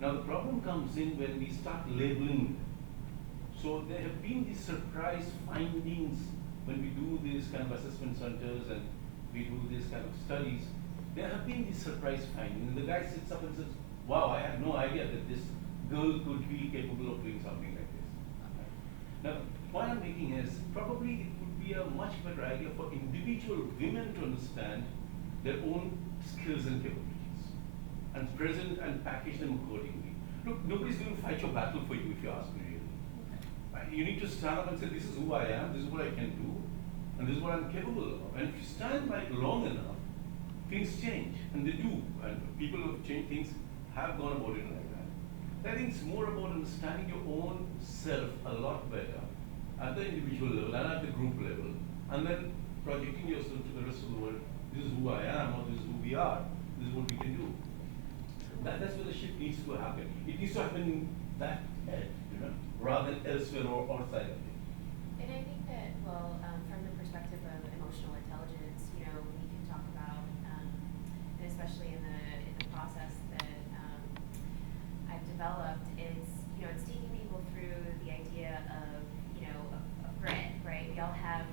Now the problem comes in when we start labeling them. So there have been these surprise findings when we do these kind of assessment centers and we do these kind of studies. There have been these surprise findings. And the guy sits up and says, wow, I had no idea that this girl could be capable of doing something like this. Right? Now, the point I'm making is probably it would be a much better idea for individual women to understand their own skills and capabilities and present and package them accordingly. Look, nobody's going to fight your battle for you if you ask me really. Right? You need to stand up and say, this is who I am, this is what I can do, and this is what I'm capable of. And if you stand by it long enough, things change, and they do. And people who have changed things have gone about it like that. I think it's more about understanding your own self a lot better at the individual level and at the group level, and then projecting yourself to the rest of the world. This is who I am, or this is who we are. This is what we can do. That's where the shift needs to happen. It needs to happen in that head, rather than elsewhere or outside of it. And I think that, well, from the perspective of emotional intelligence, we can talk about, and especially in the process that I've developed, it's taking people through the idea of grit, right? We all have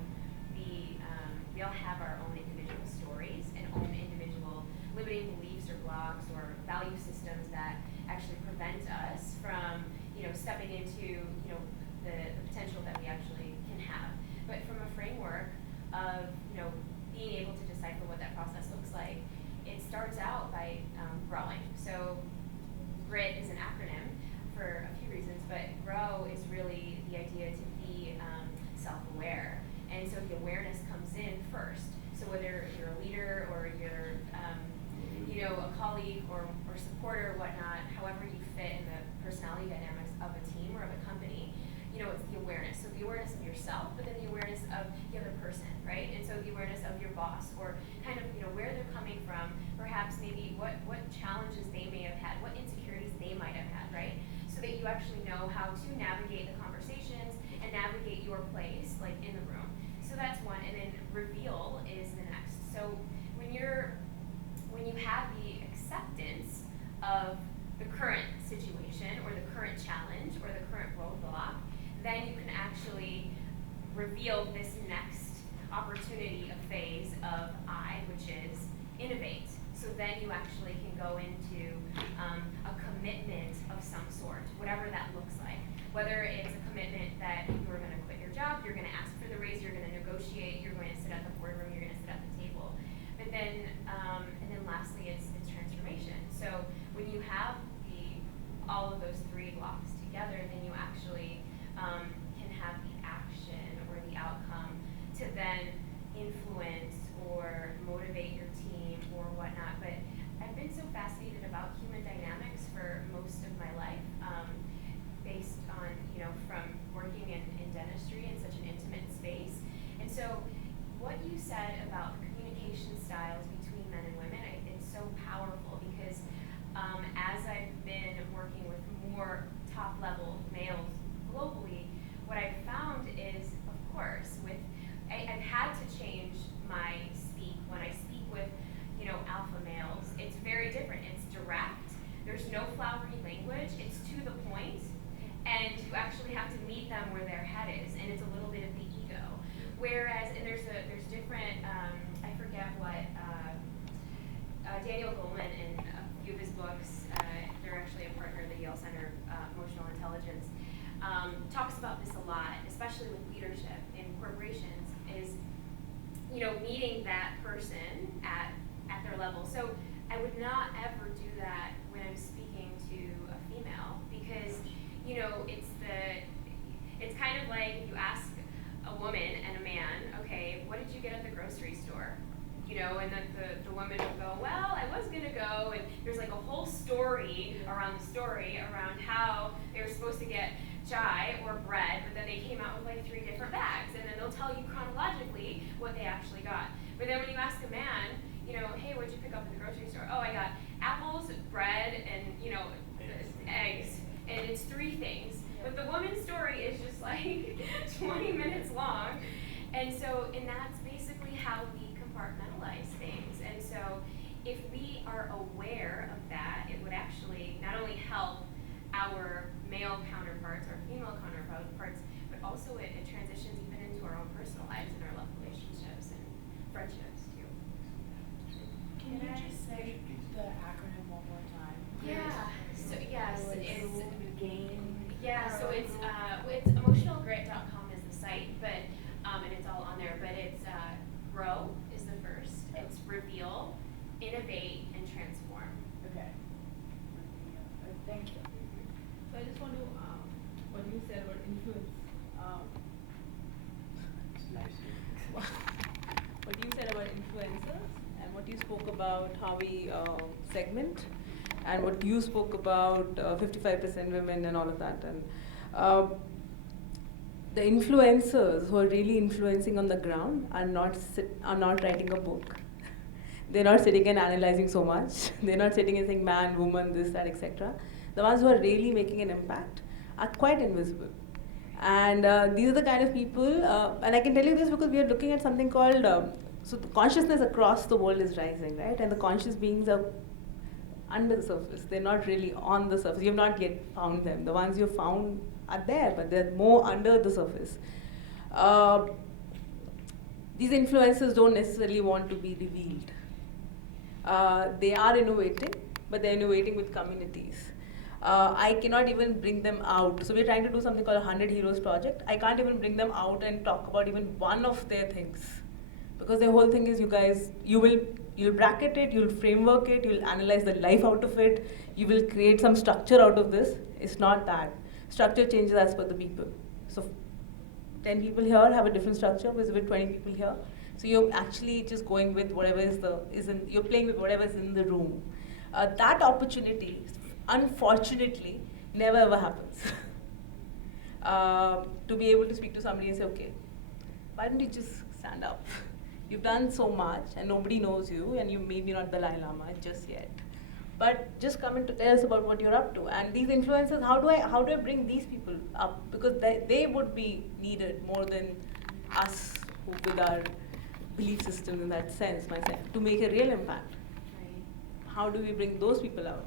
our own individual stories and own individual limiting beliefs or blocks or value systems that actually prevent us from stepping into the potential that we actually can have. But from a framework of being able to decipher what that process looks like, it starts out by growing. So GRIT is an acronym for a few reasons, but grow is really the idea to be self-aware. And so the awareness comes in first. So whether you're a leader or you're a colleague or supporter or whatnot, however you fit in the personality dynamics of a team or of a company, it's the awareness. So the awareness of yourself, but then the awareness of the other person, right? And so the awareness of your boss, or kind of where they're coming from, perhaps maybe what challenges they may have had, what insecurities they might have had, right? So that you actually know how to navigate the conversations and navigate your place, like in the room. So that's one, and then reveal is the next. So when you have the acceptance of the current situation or the current challenge or the current roadblock, then you can actually reveal this next opportunity, a phase of I, which is innovate. So then you actually can go into a commitment of some sort, whatever that looks like. Whether it's a commitment that you're going to quit your job, you're going to ask for the raise, you're going to negotiate, you're going to sit at the boardroom, you're going to sit at the table. But then, and then lastly, it's transformation. So when you have all of those three blocks together, then you actually can have the action or the outcome to then influence or motivate your team or whatnot. But I've been so fascinated about human dynamics for most of my life, based on, from working in dentistry in such an intimate space. And so what you said about the communication styles between men and women, it's so powerful because as I've been working with more top-level males globally, what I've found is, of course, I've had to change my speak. When I speak with, alpha males, it's very different. It's direct. There's no flowery language. It's to the point, and you actually have to meet them where their head is, and it's a little bit of the ego. Whereas, and there's different. I forget what Daniel Goleman in a few of his books. They're actually a partner of the Yale Center of Emotional Intelligence. Talks about this a lot, especially with leadership in corporations. Is meeting that person at their level. So I would not ever do that when I'm speaking to a female because it's kind of like if you ask a woman and a man, okay, what did you get at the grocery store? And then the woman will go, well, I was gonna go, and there's like a whole story around how they were supposed to get chai or bread, but then they came out with like 3 different bags, and then they'll tell you chronologically what they actually got. But then when you ask a man, hey, what'd you pick up at the grocery store? Oh, I got apples, bread, and eggs, and it's 3 things. But the woman's story is just like 20 minutes long, and that's basically how we compartmentalize things. And so if we are aware of that, it would actually not only help and what you spoke about, 55% women and all of that. And the influencers who are really influencing on the ground are not writing a book. They're not sitting and analyzing so much. They're not sitting and saying man, woman, this, that, etc. The ones who are really making an impact are quite invisible. And these are the kind of people, and I can tell you this because we are looking at something called, so the consciousness across the world is rising, right? And the conscious beings are under the surface. They're not really on the surface. You've not yet found them. The ones you've found are there, but they're more under the surface. These influencers don't necessarily want to be revealed. They are innovating, but they're innovating with communities. I cannot even bring them out. So we're trying to do something called a 100 Heroes project. I can't even bring them out and talk about even one of their things. Because their whole thing is, you guys, you'll bracket it, you'll framework it, you'll analyze the life out of it, you will create some structure out of this. It's not that. Structure changes as per the people. So 10 people here have a different structure with 20 people here. So you're actually just going with whatever you're playing with whatever is in the room. That opportunity, unfortunately, never ever happens. To be able to speak to somebody and say, okay, why don't you just stand up? You've done so much and nobody knows you, and you maybe not the Dalai Lama just yet. But just come in to tell us about what you're up to. And these influencers, how do I bring these people up? Because they would be needed more than us with our belief systems in that sense, myself, to make a real impact. Right. How do we bring those people out?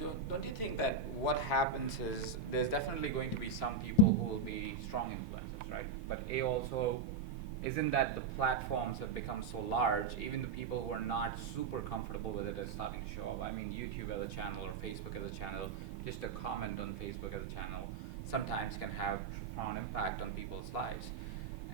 Yeah. Don't you think that what happens is there's definitely going to be some people who will be strong influencers, right? But also, isn't that the platforms have become so large, even the people who are not super comfortable with it are starting to show up. I mean, YouTube as a channel or Facebook as a channel, just a comment on Facebook as a channel sometimes can have profound impact on people's lives.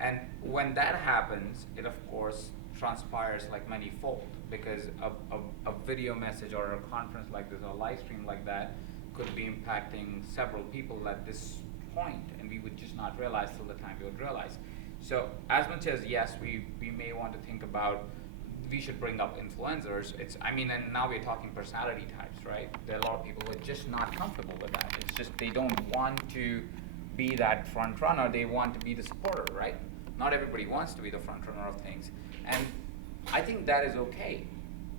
And when that happens, it of course transpires like many-fold, because a video message or a conference like this or a live stream like that could be impacting several people at this point, and we would just not realize till the time we would realize. So as much as yes, we may want to think about, we should bring up influencers, and now we're talking personality types, right? There are a lot of people who are just not comfortable with that. It's just they don't want to be that front runner, they want to be the supporter, right? Not everybody wants to be the front runner of things. And I think that is okay.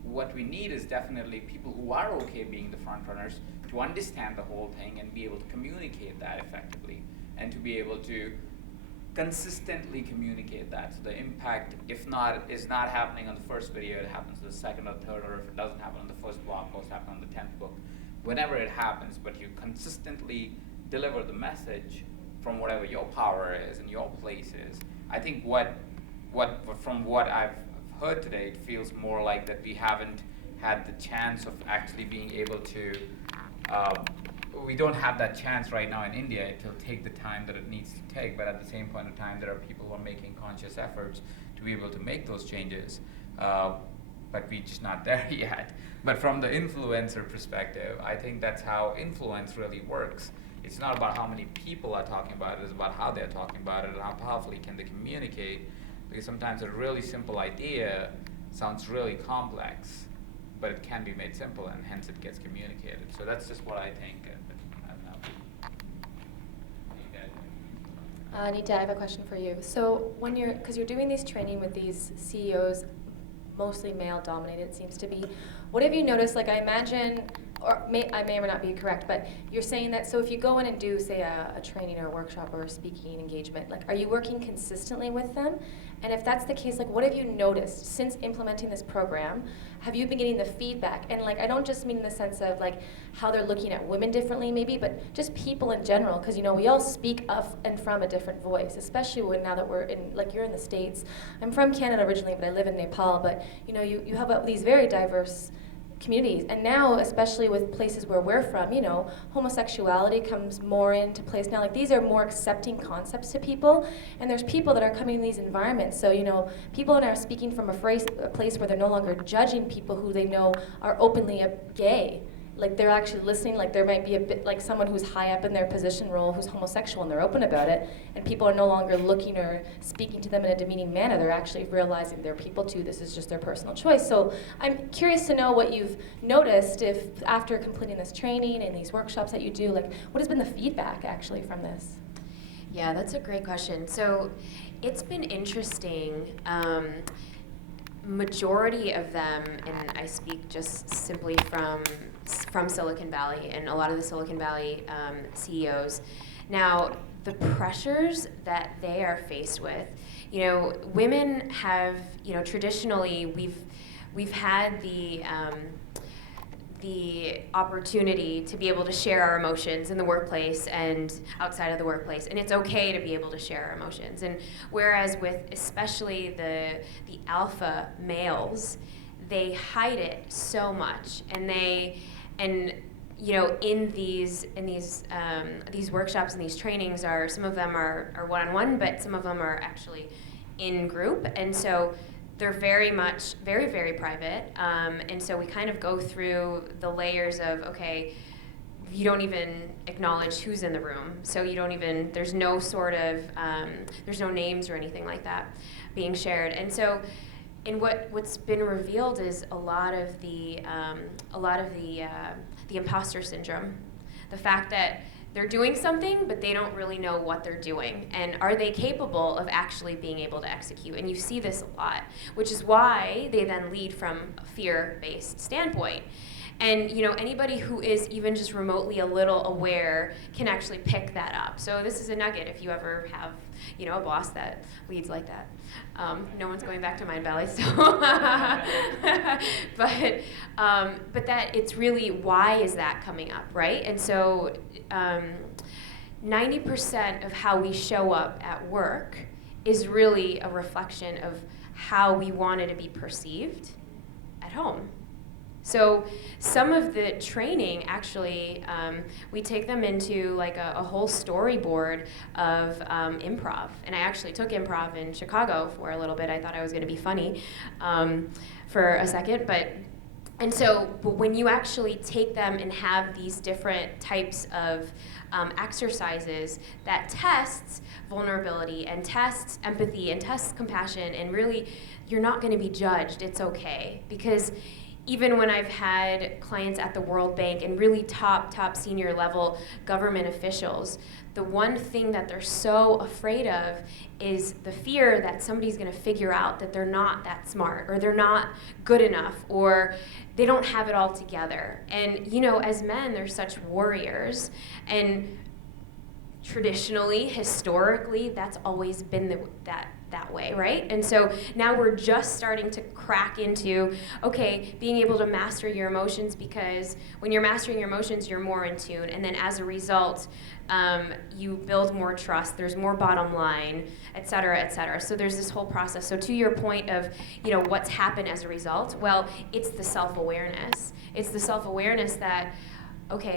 What we need is definitely people who are okay being the front runners to understand the whole thing and be able to communicate that effectively, and to be able to consistently communicate that. So the impact, if not, is not happening on the first video, it happens on the second or third, or if it doesn't happen on the first blog post, happen on the 10th book. Whenever it happens, but you consistently deliver the message from whatever your power is and your place is. I think from what I've heard today, it feels more like that we haven't had the chance of actually being able to, we don't have that chance right now in India. It will take the time that it needs to take, but at the same point in time, there are people who are making conscious efforts to be able to make those changes, but we're just not there yet. But from the influencer perspective, I think that's how influence really works. It's not about how many people are talking about it, it's about how they're talking about it and how powerfully can they communicate, because sometimes a really simple idea sounds really complex, but it can be made simple and hence it gets communicated. So that's just what I think. Anita, I have a question for you. So because you're doing these training with these CEOs, mostly male-dominated, it seems to be, what have you noticed? Like I imagine, or I may or may not be correct, but you're saying that, so if you go in and do, say, a training or a workshop or a speaking engagement, like, are you working consistently with them? And if that's the case, like, what have you noticed since implementing this program? Have you been getting the feedback? And, like, I don't just mean in the sense of, like, how they're looking at women differently, maybe, but just people in general, because, you know, we all speak of and from a different voice, especially now that we're in, like, you're in the States. I'm from Canada originally, but I live in Nepal, but, you know, you have these very diverse communities, and now especially with places where we're from, you know, homosexuality comes more into place now. Like, these are more accepting concepts to people, and there's people that are coming in these environments, so, you know, people are speaking from a place where they're no longer judging people who they know are openly gay, like they're actually listening, like there might be a bit like someone who's high up in their position role who's homosexual and they're open about it, and people are no longer looking or speaking to them in a demeaning manner. They're actually realizing they're people too, this is just their personal choice. So I'm curious to know what you've noticed if after completing this training and these workshops that you do, like what has been the feedback actually from this? Yeah, that's a great question. So it's been interesting. Majority of them, and I speak just simply from Silicon Valley and a lot of the Silicon Valley CEOs. Now, the pressures that they are faced with, women have, traditionally we've had the opportunity to be able to share our emotions in the workplace and outside of the workplace, and it's okay to be able to share our emotions. And whereas with especially the alpha males, they hide it so much, and in these workshops and these trainings some of them are one-on-one, but some of them are actually in group, and so they're very much, very, very private, and so we kind of go through the layers of, okay, you don't even acknowledge who's in the room, so you don't even, there's no sort of, there's no names or anything like that being shared, and so, and what's been revealed is a lot of the imposter syndrome, the fact that they're doing something, but they don't really know what they're doing. And are they capable of actually being able to execute? And you see this a lot, which is why they then lead from a fear-based standpoint. And anybody who is even just remotely a little aware can actually pick that up. So this is a nugget if you ever have, a boss that leads like that. No one's going back to Mindvalley, so. But that it's really, why is that coming up, right? And so 90% of how we show up at work is really a reflection of how we wanted to be perceived at home. So some of the training, actually, we take them into like a whole storyboard of improv. And I actually took improv in Chicago for a little bit. I thought I was going to be funny for a second. But when you actually take them and have these different types of exercises that tests vulnerability and tests empathy and tests compassion, and really, you're not going to be judged. It's okay. Because even when I've had clients at the World Bank and really top senior level government officials, the one thing that they're so afraid of is the fear that somebody's going to figure out that they're not that smart, or they're not good enough, or they don't have it all together. And as men, they're such warriors, and traditionally, historically, that's always been that way, right? And so now we're just starting to crack into, okay, being able to master your emotions, because when you're mastering your emotions, you're more in tune, and then as a result, you build more trust, there's more bottom line, et cetera, et cetera. So there's this whole process. So to your point of, what's happened as a result, well, it's the self-awareness. It's the self-awareness that, okay,